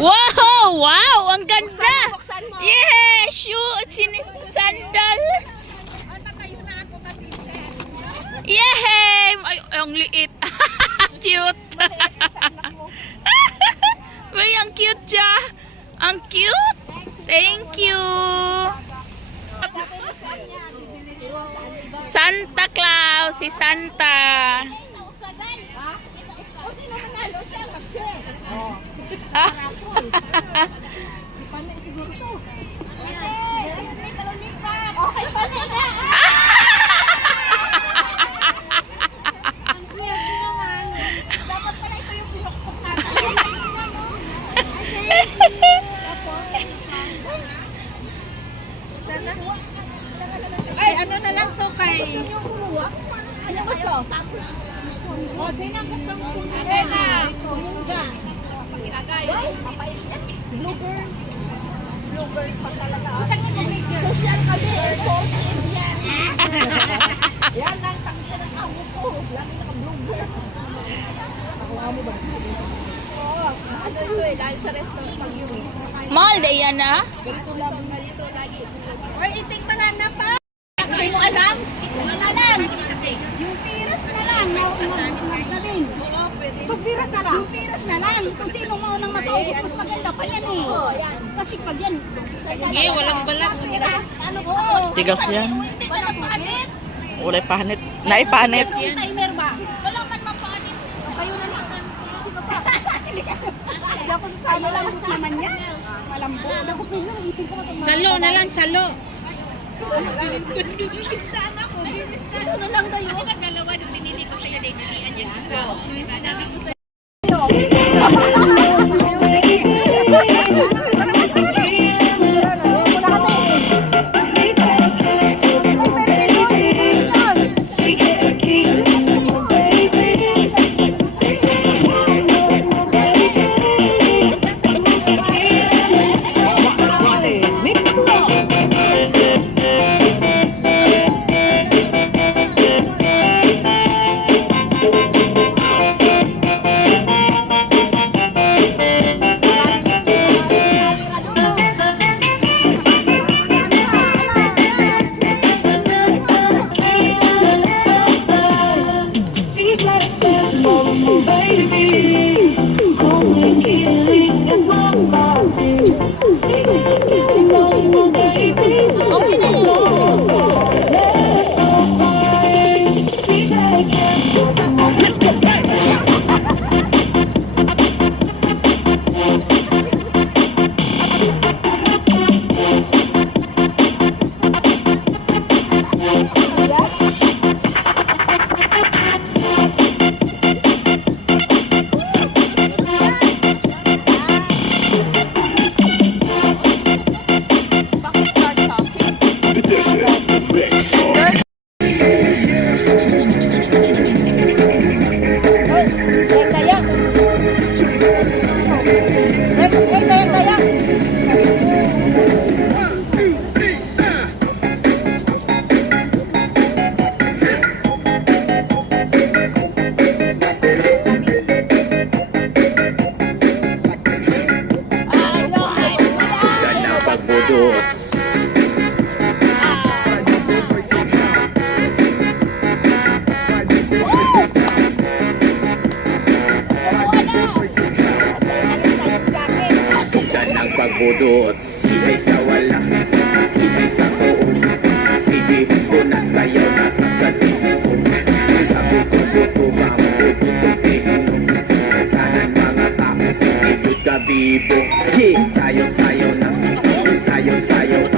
Wow! Wow! Ang ganda! Yeah! Shoe! Sandal! Yeah! Ay, ang liit! Cute! Ay, ang cute siya! Ang cute! Thank you! Santa Claus! Si Santa! Ay, ano na lang to kay... Ano gusto? O, sino ang gusto mo? Akin na. Blooper. Blooper pa talaga. Social kami. Yan ang tangka ng amo ko. Lagi naka-blooper. Nakuha mo ba? Oo. Ano ito eh. Dahil sa restaurant pag yun eh. Mahal na yan ah! Ganito lang. Ganito lagi. Or iting tanan na pa. Hindi mo alam? Alam. Yung piras na lang. Magdaling. Yung piras na lang. Yung piras na lang. Kung sino mo nang mataubos, mas maganda pa yan eh. Kasi pag yan. Hindi, walang balat. Ano po? Tigas yan. Walang panit. Wala panit. Naipanit. Yung timer ba? Walang man mapanit. Kayo na lang. Sino pa? Hindi ako sasama lang naman yan. Malambot. Ako po yung ipin ko na ito. Salo na lang, salo. Bibigtaan ako. Ano lang tayo? Di ba dalawa nung binili ko sa'yo, dinihan yung isa? Di ba dami mo sa'yo? Pagbudot, sila'y sa wala, ila'y sa tuon. Sige, kunat sayaw na sa disco. Gabi ko buto, mamuto sa pinon. Kanan mga tao, ibig ka bibo. Yeah, sayaw-sayaw na, sayaw-sayaw.